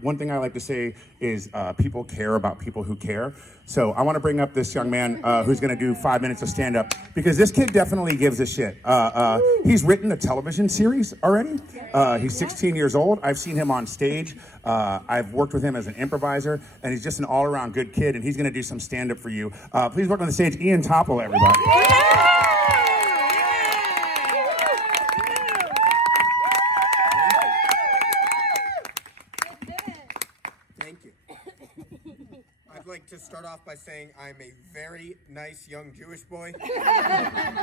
One thing I like to say is people care about people who care. So I want to bring up this young man who's going to do 5 minutes of stand-up because this kid definitely gives a shit. He's written a television series already. He's 16 years old. I've seen him on stage. I've worked with him as an improviser, and he's just an all-around good kid, and he's going to do some stand-up for you. Please welcome to the stage Ian Toppall, everybody. Thank you. I'd like to start off by saying I'm a very nice young Jewish boy,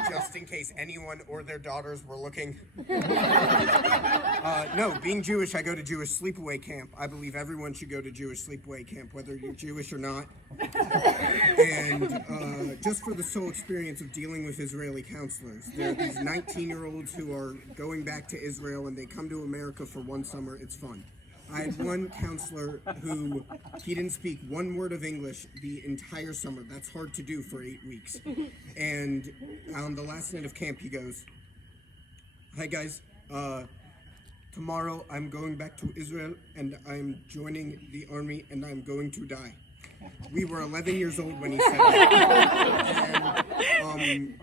just in case anyone or their daughters were looking. No, being Jewish, I go to Jewish sleepaway camp. I believe everyone should go to Jewish sleepaway camp, whether you're Jewish or not. And just for the sole experience of dealing with Israeli counselors. There are these 19-year-olds who are going back to Israel, and they come to America for one summer. It's fun. I had one counselor who, he didn't speak one word of English the entire summer. That's hard to do for 8 weeks. And on the last night of camp, he goes, "Hi guys, tomorrow I'm going back to Israel and I'm joining the army and I'm going to die." We were 11 years old when he said that. And,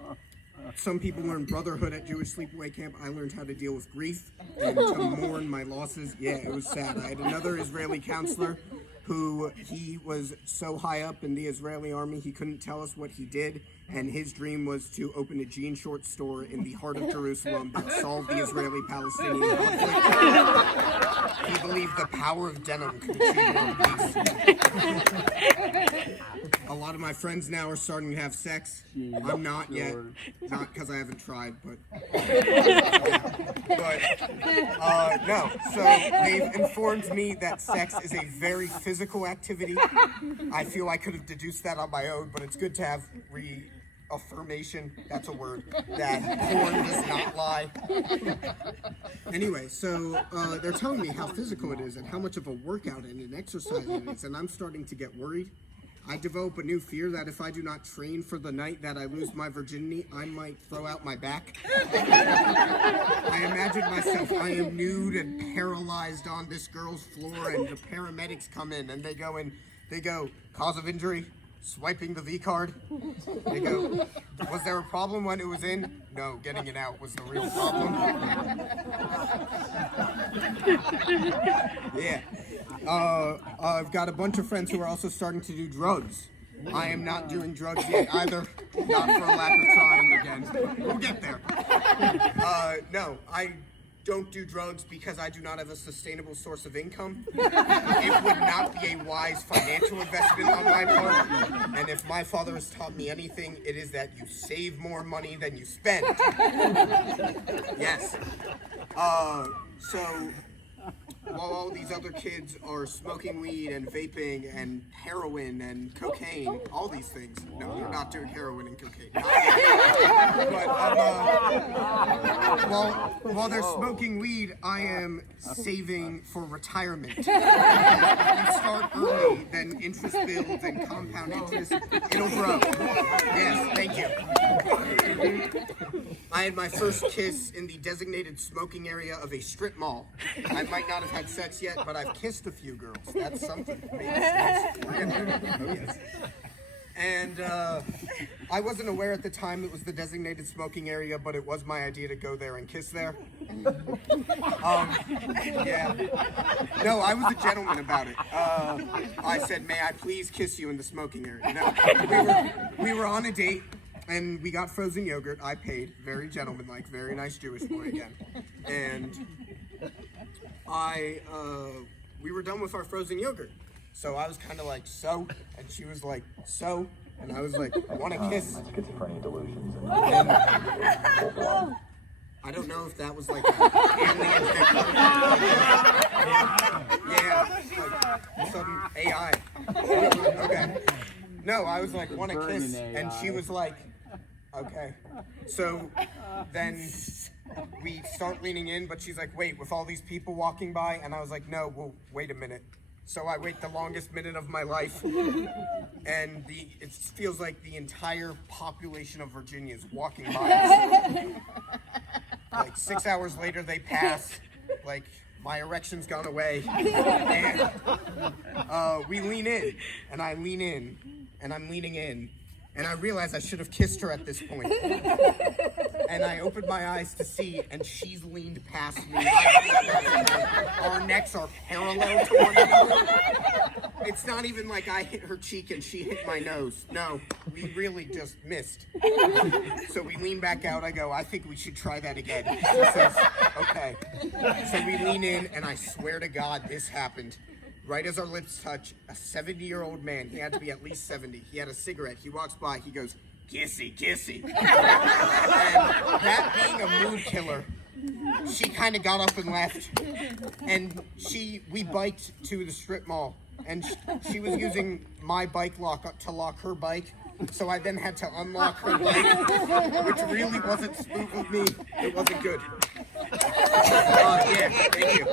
some people learn brotherhood at Jewish sleepaway camp. I learned how to deal with grief and to mourn my losses. Yeah, it was sad. I had another Israeli counselor who, he was so high up in the Israeli army, he couldn't tell us what he did, and his dream was to open a jean short store in the heart of Jerusalem that solved the Israeli-Palestinian conflict. He believed the power of denim could achieve world peace. A lot of my friends now are starting to have sex. I'm not yet. Not because I haven't tried, but... no. So they've informed me that sex is a very physical activity. I feel I could have deduced that on my own, but it's good to have reaffirmation, that's a word, that porn does not lie. Anyway, so they're telling me how physical it is and how much of a workout and an exercise it is, and I'm starting to get worried. I develop a new fear that if I do not train for the night that I lose my virginity, I might throw out my back. I imagine myself, I am nude and paralyzed on this girl's floor, and the paramedics come in and they go, "Cause of injury? Swiping the V card." They go, "Was there a problem when it was in?" "No, getting it out was the real problem." Yeah. I've got a bunch of friends who are also starting to do drugs. I am not doing drugs yet either, not for a lack of trying again. We'll get there. No, I don't do drugs because I do not have a sustainable source of income. It would not be a wise financial investment on my part. And if my father has taught me anything, it is that you save more money than you spend. Yes. So while all these other kids are smoking weed and vaping and heroin and cocaine, all these things. No, they're not doing heroin and cocaine. But while they're smoking weed, I am saving for retirement. If you start early, then interest builds and compound interest. It'll grow. Yes, thank you. I had my first kiss in the designated smoking area of a strip mall. I might not have had sex yet, but I've kissed a few girls. That's something. Yes. Oh, yes. And I wasn't aware at the time it was the designated smoking area, but it was my idea to go there and kiss there. Yeah. No, I was a gentleman about it. I said, "May I please kiss you in the smoking area?" No, we were on a date. And we got frozen yogurt. I paid. Very gentlemanlike, very nice Jewish boy again. And we were done with our frozen yogurt. So I was kind of like, "So?" And she was like, "So?" And I was like, "Want a kiss?" Schizophrenia delusions. And I don't know if that was like an alien thing. Yeah, like some AI. Okay. No, I was like, "Want a kiss?" And she was like, "Okay." So then we start leaning in, but she's like, "Wait, with all these people walking by?" And I was like, "No, well, wait a minute." So I wait the longest minute of my life, and it feels like the entire population of Virginia is walking by us. Like 6 hours later, they pass. Like My erection's gone away. And we lean in, and I lean in, and I'm leaning in, and I realize I should have kissed her at this point. And I opened my eyes to see, and she's leaned past me. Our necks are parallel to one another. It's not even like I hit her cheek and she hit my nose. No, we really just missed. So we lean back out. I go, I think we should try that again. She says, okay. So we lean in, and I swear to God, this happened. Right as our lips touch, a 70-year-old man, he had to be at least 70, he had a cigarette, he walks by, he goes, kissy, kissy. And that being a mood killer, she kind of got up and left, and we biked to the strip mall, and she was using my bike lock to lock her bike, so I then had to unlock her bike, which really wasn't smooth of me. It wasn't good. Yeah, thank you.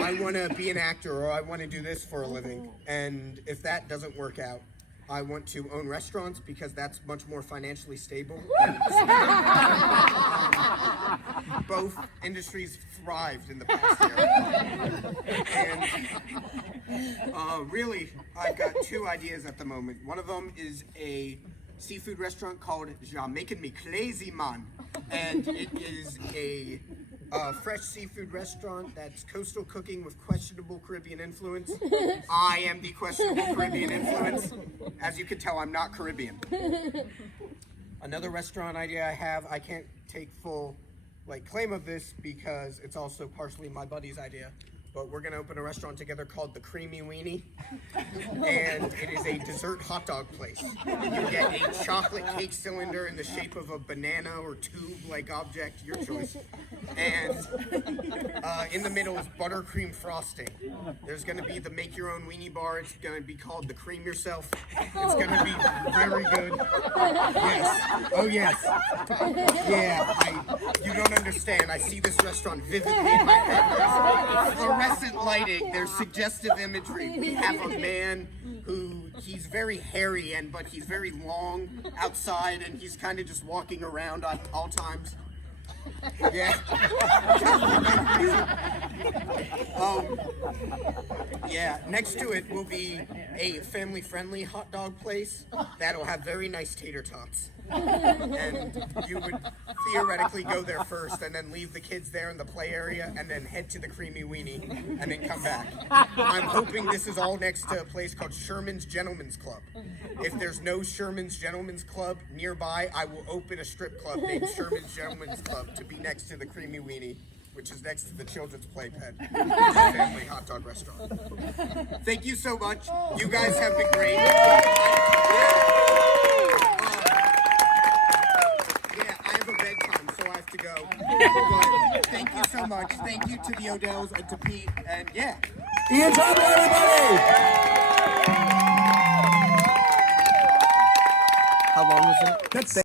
I want to be an actor, or I want to do this for a living, and if that doesn't work out, I want to own restaurants because that's much more financially stable. Both industries thrived in the past year. And really, I've got two ideas at the moment. One of them is a seafood restaurant called Ja Making Me Crazy Man, and it is a fresh seafood restaurant that's coastal cooking with questionable Caribbean influence. I am the questionable Caribbean influence. As you can tell, I'm not Caribbean. Another restaurant idea I have, I can't take full claim of this because it's also partially my buddy's idea, but we're gonna open a restaurant together called the Creamy Weenie, and it is a dessert hot dog place. You get a chocolate cake cylinder in the shape of a banana or tube-like object, your choice, and in the middle is buttercream frosting. There's gonna be the make your own weenie bar. It's gonna be called the Cream Yourself. It's gonna be very good. Yes. Oh yes. Yeah. You don't understand. I see this restaurant vividly in my head. There's fluorescent lighting. There's suggestive imagery. We have a man he's very hairy but he's very long outside, and he's kind of just walking around at all times. Yeah. Yeah, next to it will be a family-friendly hot dog place that'll have very nice tater tots. And you would theoretically go there first and then leave the kids there in the play area and then head to the Creamy Weenie and then come back. I'm hoping this is all next to a place called Sherman's Gentlemen's Club. If there's no Sherman's Gentlemen's Club nearby, I will open a strip club named Sherman's Gentlemen's Club to be next to the Creamy Weenie, which is next to the Children's Playpen, which is a family hot dog restaurant. Thank you so much. You guys have been great. To go. But thank you so much. Thank you to the Odells and to Pete. And yeah. Ian Toppall, everybody! How long was it? That's